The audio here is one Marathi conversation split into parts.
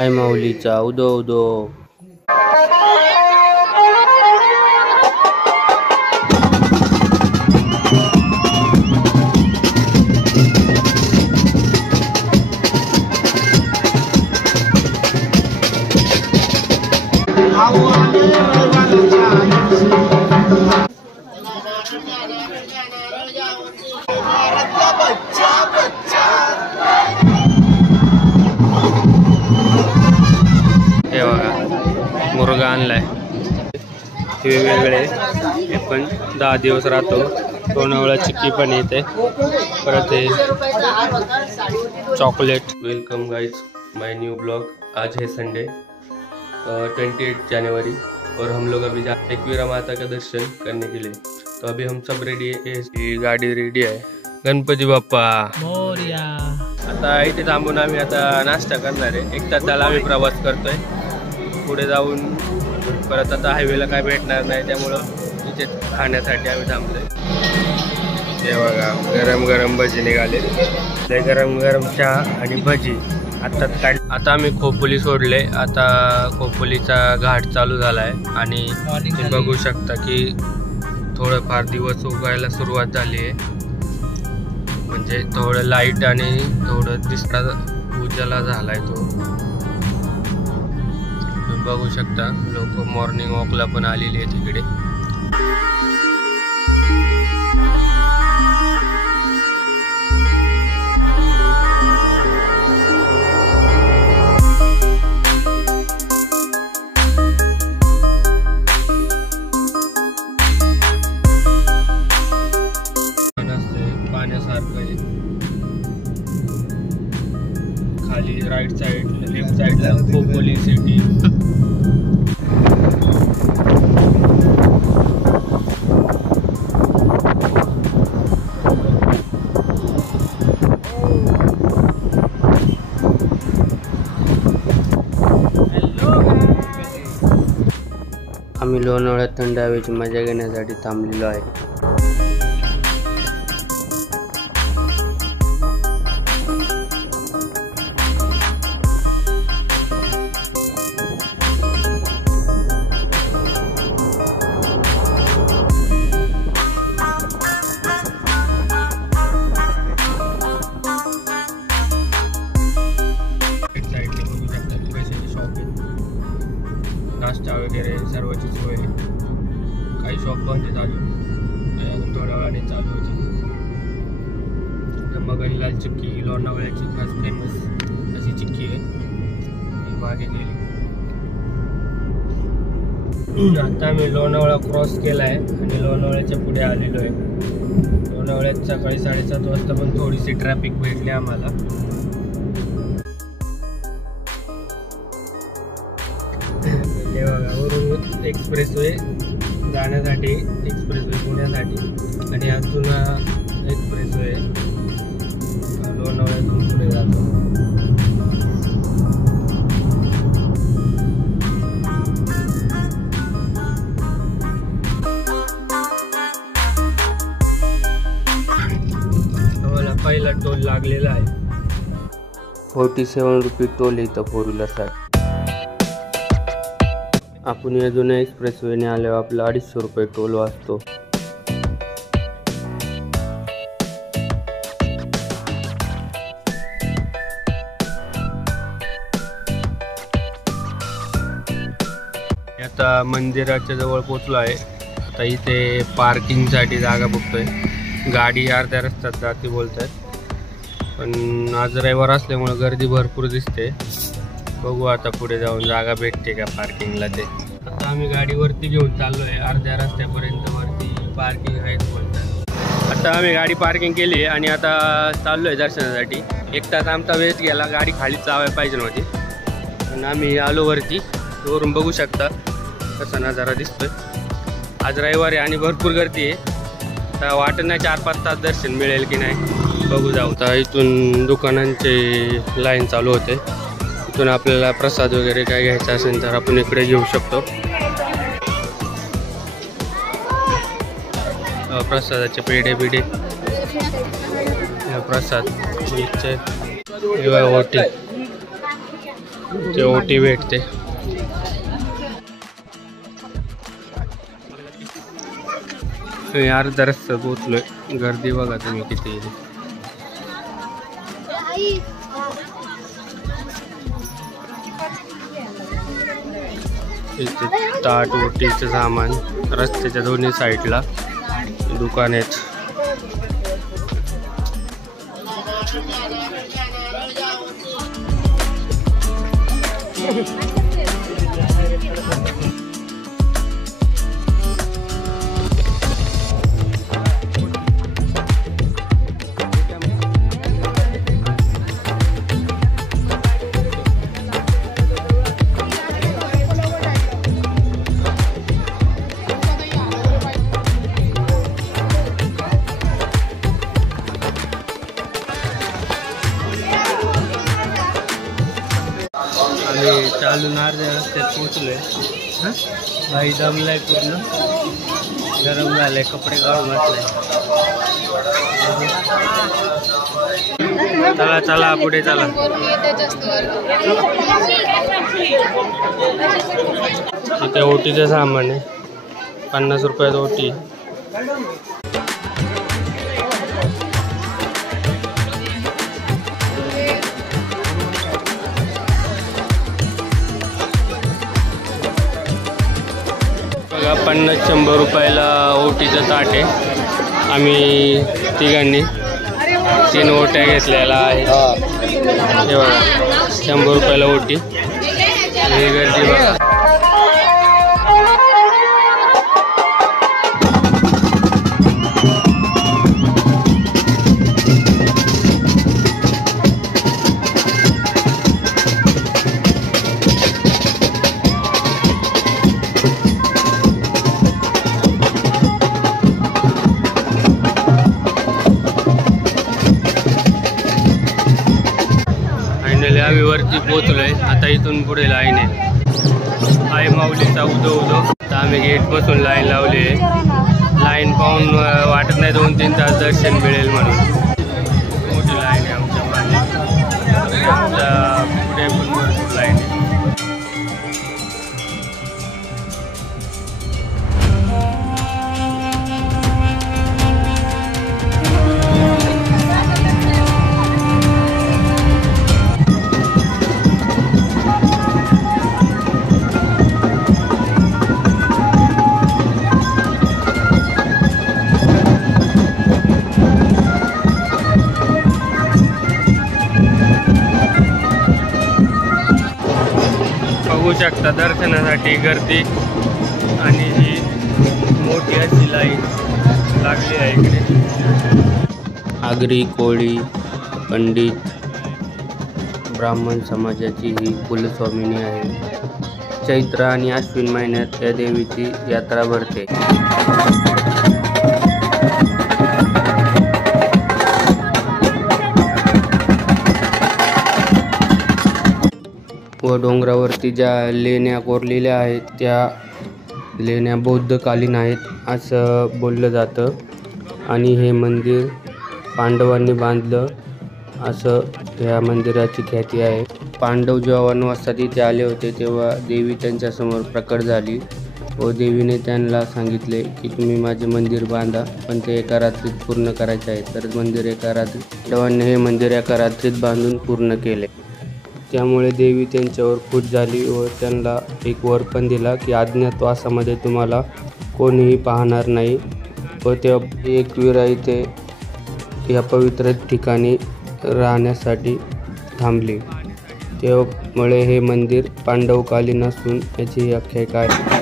आई माऊलीचा उदो उदो. हे बघा मुर्गा आणलाय. वेगवेगळे हे पण 10 दिवस राहतो. लोणावळा चिक्की पण येते. परत हे चॉकलेट. वेलकम गाइस माय न्यू ब्लॉग. आज है संडे 28 जनवरी और हम लोग अभी एकवीरा माता का दर्शन करने के लिए. तो अभी हम सब रेडी है. ये गाड़ी रेडी आहे. गणपती बाप्पा मोरया. आता इथे थांबून आम्ही आता नाश्ता करणार आहे. 1 तासाला आम्ही प्रवास करतोय. पुढे जाऊन परत आता हायवेला काय भेटणार नाही, त्यामुळं इथे खाण्यासाठी आम्ही थांबलोय. हे बघा गरम गरम भजी निघाले. ते गरम गरम चहा आणि भजी आत्ताच काढ. आता आम्ही खोपोली सोडले. आता खोपोलीचा घाट चालू झाला आहे आणि तुम्ही बघू शकता की थोडंफार दिवस उगायला सुरुवात झाली आहे. म्हणजे थोडं लाईट आणि थोडं दिसता उजाला झालाय तो. तुम्ही बघू शकता लोक मॉर्निंग वॉकला पण आलेली आहे तिकडे. खाली राइट साइड लेफ्ट साइडला खोपोली सिटी. आम्ही लोणावळ्यात थंड हवेची मजा घेण्यासाठी थांबलेलो आहे. नाश्ता वगैरे सर्वची सोय. काही शॉप बंद चालू, अजून थोड्या वेळाने चालू होती. मगनलाल चिक्की लोणावळ्याची खास फेमस अशी चिक्की आहे. मागे गेली. आता आम्ही लोणावळा क्रॉस केला आहे आणि लोणावळ्याच्या पुढे आलेलो आहे. लोणावळ्यात सकाळी 7:30 वाजता पण थोडीशी ट्रॅफिक भेटली आम्हाला. वरून एक्सप्रेसवे जाण्यासाठी, एक्सप्रेसवे पुण्यासाठी आणि अजून एक्सप्रेसवे लोणावळ्यातून पुढे जातो. आम्हाला पहिला टोल लागलेला आहे. 47 रुपये टोल इथं 4 व्हीलरसाठी. आपण या जुन्या एक्सप्रेसवेने आल्यावर आपला 250 रुपये टोल वाचतो. आता मंदिराच्या जवळ पोचलो आहे. आता इथे पार्किंगसाठी जागा बघतोय. गाडी अर्ध्या रस्त्यात जाते बोलतात, पण आज रविवार असल्यामुळे गर्दी भरपूर दिसते. बघू आता पुढे जाऊन जागा भेटते का पार्किंगला ते. आता आम्ही गाडी वरती घेऊन चाललो आहे. अर्ध्या रस्त्यापर्यंत वरती पार्किंग आहे बोलतात. आता आम्ही गाडी पार्किंग केली आणि आता चाललो आहे दर्शनासाठी. 1 तास आमचा वेळ गेला. गाडी खालीच लावायला पाहिजे नव्हती, पण आम्ही आलो वरती. वरून बघू शकता कसा नजारा दिसतोय. आज रविवार आहे आणि भरपूर गर्दी आहे. आता वाटत नाही 4-5 तास दर्शन मिळेल की नाही, बघू जाऊ. आता इथून दुकानांचे लाईन चालू होते. इथून आपल्याला प्रसाद वगैरे काय घ्यायचा असेल तर आपण इकडे घेऊ शकतो. प्रसादाचे पेढे बिडे, प्रसाद हॉटेल. ते ओटी भेटते. अर्धा रस्ता पोचलोय. गर्दी बघा तुम्ही किती. इथे ताट ओटीचं सामान रस्त्याच्या दोन्ही साईडला दुकान आहेत. आम्ही चालून अर्ध्या रस्त्यात पोचलोय. भाई दमलाय पूर्ण, गरम झालंय, कपडे काढून घातलाय. चला चला पुढे चला. इथे ओटीचं सामान आहे. 50 रुपयात ओटी. बघा 50-100 रुपयाला ओटीचं ताट आहे. आम्ही तिघांनी 3 ओट्या घेतलेल्या आहेत. हे बघा 100 रुपयाला ओटी. ही गर्दी बघा. आम्ही वरती पोहोचलोय. आता इथून पुढे लाईन आहे. आई माऊलीचा उदो उदो. तर आम्ही गेट बसून लाईन लावली आहे. लाईन पाहून वाटत नाही 2-3 तास दर्शन मिळेल म्हणून. मोठी लाईन आहे आमच्या मागे. पुढे पण भरपूर लाईन आहे. बघू शकता दर्शनासाठी गर्दी आणि ही मोठी अशी लाईन लागली आहे इकडे. आगरी, कोळी, पंडित, ब्राह्मण समाजाची ही कुलस्वामिनी आहे. चैत्र आणि अश्विन महिन्यात या देवीची यात्रा भरते. व डोंगरावरती ज्या लेण्या कोरलेल्या आहेत त्या लेण्या बौद्धकालीन आहेत असं बोललं जातं. आणि हे मंदिर पांडवांनी बांधलं असं ह्या मंदिराची ख्याती आहे. पांडव जेव्हा वनवासात इथे आले होते तेव्हा देवी त्यांच्यासमोर प्रकट झाली व देवीने त्यांना सांगितले की तुम्ही माझे मंदिर बांधा, पण ते एका रात्रीत पूर्ण करायचे आहे. तर मंदिर एका रात्रीत पांडवांनी हे मंदिर एका रात्रीत बांधून पूर्ण केले. त्यामुळे देवी त्यांच्यावर खुश झाली व त्यांना एक वर पण दिला की अज्ञातवासामध्ये तुम्हाला कोणीही पाहणार नाही. व तेव्हा एकविरा इथे या पवित्र ठिकाणी राहण्यासाठी थांबली. त्यामुळे हे मंदिर पांडवकालीन असून याची आख्यायिका आहे.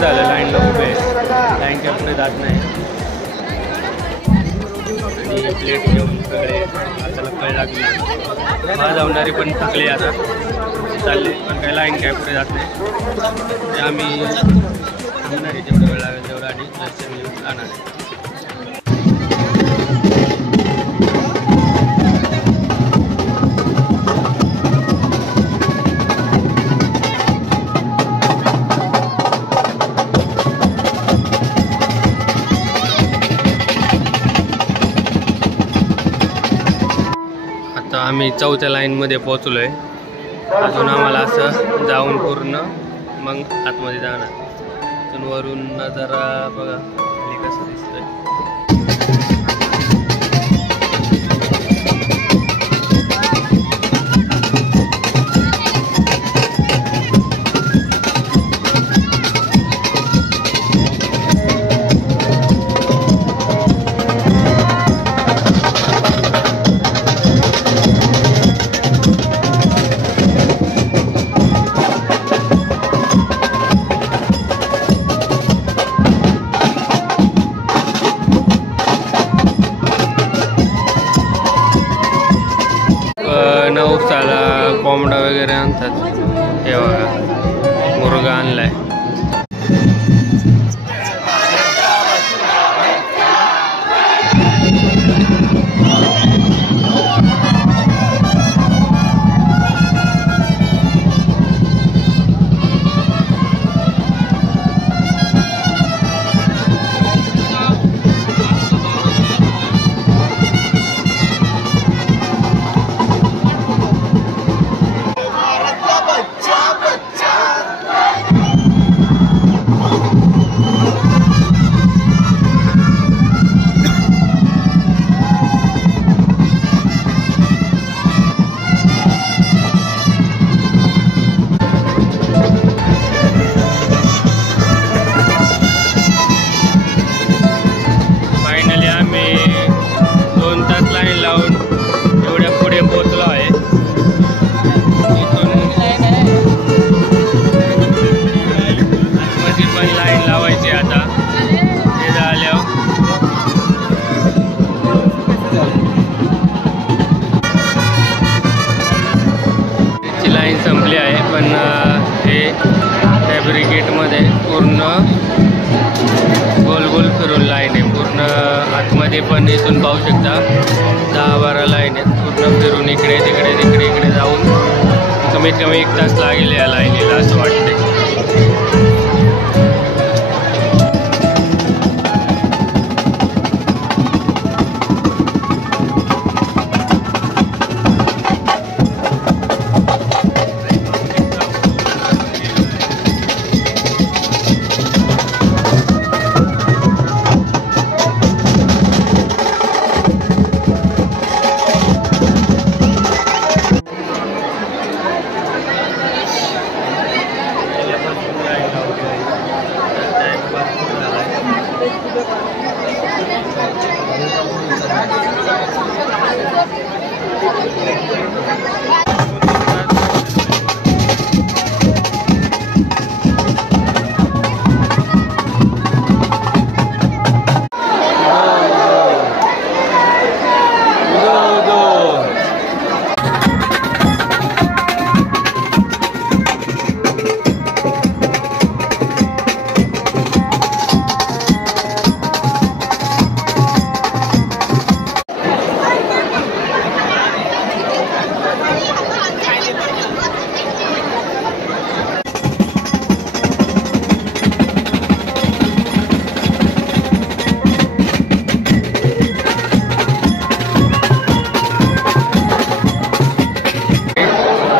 झालं लाईनला उभे, लाईनच्या पुढे जात नाही. आणि प्लेट घेऊन सगळे हाताला कळ लागली. मला जाऊनारी पण थकले आता चालले, पण काही लाईन काय पुढे जात नाही. ते आम्ही जेवढा वेळ लागेल तेवढा आणि दर्शन घेऊन जाणार आहे. आम्ही चौथ्या लाईनमध्ये पोहोचलो आहे. अजून आम्हाला असं जाऊन पूर्ण मग आतमध्ये जाणार. इथून वरून नजारा बघा कसं दिसतंय. नवसाला कोंबडा वगैरे आणतात. हे बघा मुर्गा आणलाय. संपली आहे पण हे फॅब्रिकेटमध्ये पूर्ण गोल गोल फिरून लाईन आहे. पूर्ण आतमध्ये पण इथून पाहू शकता 10-12 लाईन आहेत. पूर्ण फिरून इकडे तिकडे तिकडे इकडे जाऊन कमीत कमी 1 तास लागेल या लाईनीला असं वाटतंय.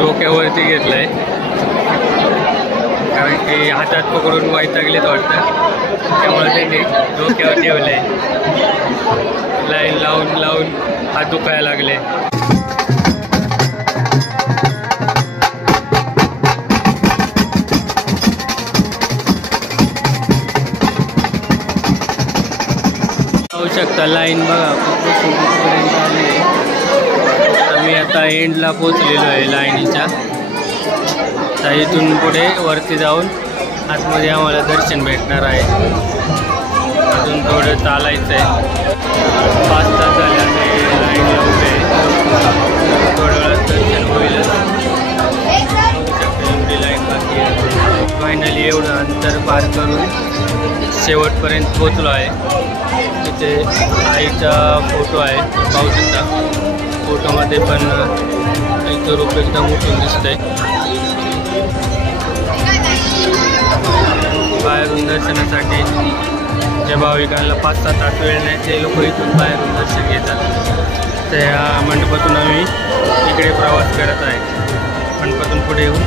डोक्यावरती घेतलंय कारण की हातात पकडून वैतागलेत वाटतं. त्यामुळे त्यांनी डोक्यावर ठेवलंय. लाईन लावून लावून हात दुखायला लागले. पाहू शकता लाईन बघा कुठपर्यंत आली. आम्ही आता एंडला पोचलेलो आहे लाईनीच्या. तर इथून पुढे वरती जाऊन आतमध्ये आम्हाला दर्शन भेटणार आहे. अजून थोडं चालायचं आहे. 5 तास झाले आम्ही लाईनला उभे. थोड्या वेळात दर्शन होईल. एवढी लाईन बाकी आहे. फायनली एवढं अंतर पार करून शेवटपर्यंत पोचलो आहे. तिथे आईचा फोटो आहे पाहू शकता. फोटोमध्ये पण इथं रूप एकदम उठून दिसतंय. बाहेरून दर्शनासाठी ज्या भाविकांना 5-7 तास वेळ नाही ते लोक इथून बाहेरून दर्शन घेतात. तर या मंडपातून आम्ही इकडे प्रवास करत आहे. मंडपातून पुढे येऊन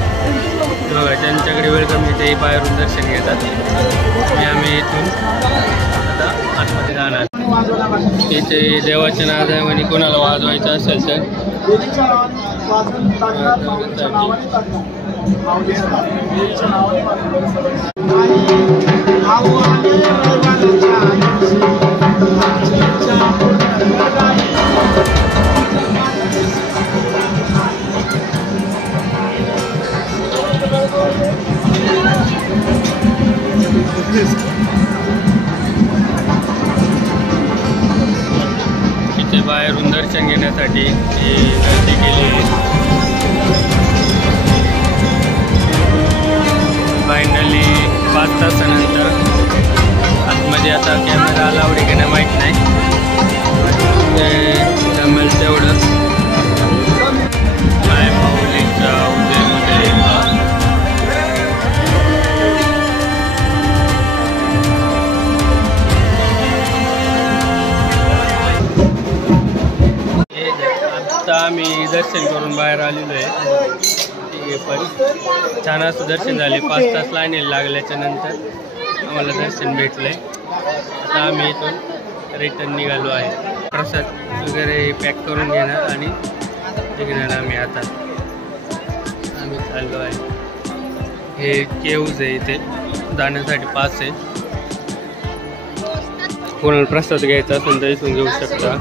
बघा ज्यांच्याकडे वेळ कमी ते बाहेरून दर्शन घेतात. आम्ही इथून आता आतमध्ये जाणार. इथे देवाच्या नादामध्ये कोणाला वाजवायचं असेल तर इथे बाहेरून दर्शन घेण्यासाठी गर्दी केली आहे. फायनली 5 तासानंतर आतमध्ये आता कॅमेरा अलाउड आहे की नाही माहीत नाही. ते जमेल तेवढं काय माऊलीच्या उद्यामध्ये आता आम्ही दर्शन करून बाहेर आलेलो आहे. पण छान असं दर्शन झाले. 5 तास लाईनीला लागल्याच्या नंतर आम्हाला दर्शन भेटले. आता आम्ही इथून रिटर्न निघालो आहे. प्रसाद वगैरे पॅक करून घेणार आणि निघणार आम्ही. आता आम्ही चाललो आहे. हे केव्ज आहे, इथे जाण्यासाठी पास आहे. कोणाला प्रसाद घ्यायचा असेल तर इथून घेऊ शकता.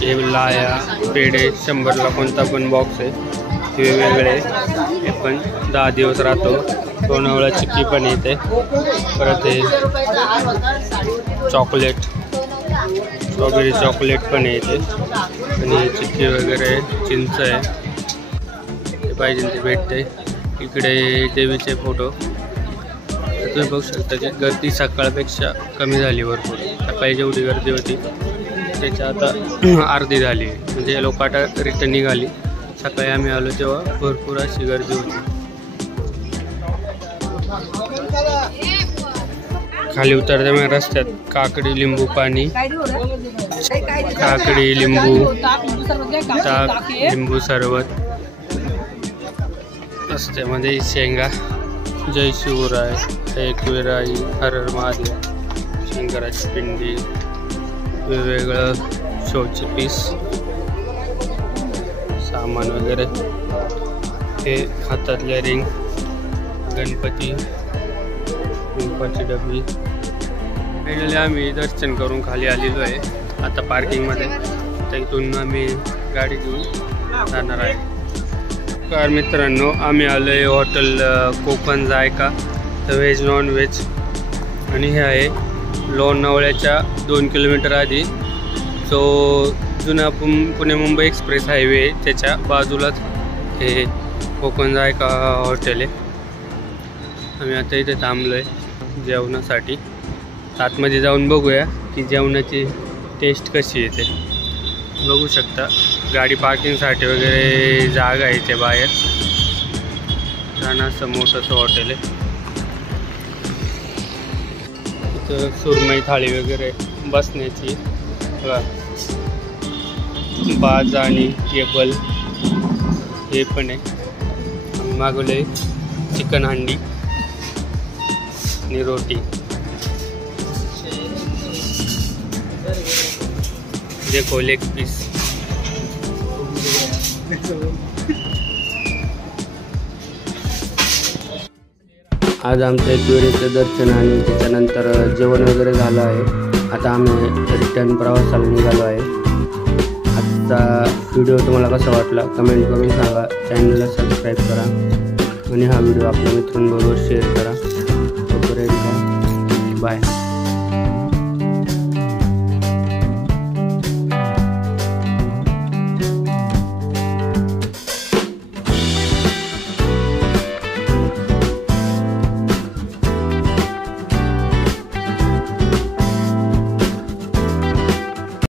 हे लाया पेढे 100ला कोणता पण बॉक्स आहे. हे वेगवेगळे हे पण 10 दिवस राहतो. लोणावळा चिक्की पण येते. परत हे चॉकलेट स्ट्रॉबेरी चॉकलेट पण येते. आणि चिक्की वगैरे चिंच आहे. ते पाहिजे ते भेटते. इकडे देवीचे फोटो तुम्ही बघू शकता की गर्दी सकाळपेक्षा कमी झाली भरपूर. सकाळी जेवढी गर्दी होती त्याच्या आता अर्धी झाली. म्हणजे लोक आता रिटर्न निघाली. सकाळी आम्ही आलो तेव्हा भरपूर अशी गर्दी होती. खाली उतरताना रस्त्यात काकडी लिंबू पाणी, काकडी लिंबू ताक लिंबू सरबत, रस्त्यामध्ये शेंगा, जय शिवराय, एकविराई, हर हर महादेव, शंकराची पिंडी, वेगवेगळं शोचे पीस सामान वगैरे, हे हातातले रिंग, गणपती, कुंकवाची डबी. फायनली आम्ही दर्शन करून खाली आलेलो आहे. आता पार्किंगमध्ये. तर इथून आम्ही गाडी घेऊन जाणार आहे. कार मित्रांनो, आम्ही आलो आहे हॉटेल कोकण जायका, तर व्हेज नॉन व्हेज. आणि हे आहे लोणावळ्याच्या 2 किलोमीटर आधी जो जुना पुणे मुंबई एक्सप्रेस हायवे त्याच्या बाजूलाच हे कोकण जायका हॉटेल आहे. आम्ही आता इथे थांबलो आहे जेवणासाठी. आतमध्ये जाऊन बघूया की जेवणाची टेस्ट कशी येते. बघू शकता गाडी पार्किंगसाठी वगैरे जागा आहे ते बाहेर. छान असं मोठंसं हॉटेल आहे. इथं सुरमई थाळी वगैरे बसण्याची बाज आणि टेबल हे पण आहे. मागवले चिकन हंडी आणि रोटी. देखो लेग पीस. आज आमचं एकविरेचं दर्शन आणि त्याच्यानंतर जेवण वगैरे झालं आहे. आता आम्ही रिटर्न प्रवासाला निघालो आहे. आजचा व्हिडिओ तुम्हाला कसा वाटला कमेंट करून सांगा. चॅनलला सबस्क्राईब करा आणि हा व्हिडिओ आपल्या मित्रांबरोबर शेअर करा. तोपर्यंत बाय.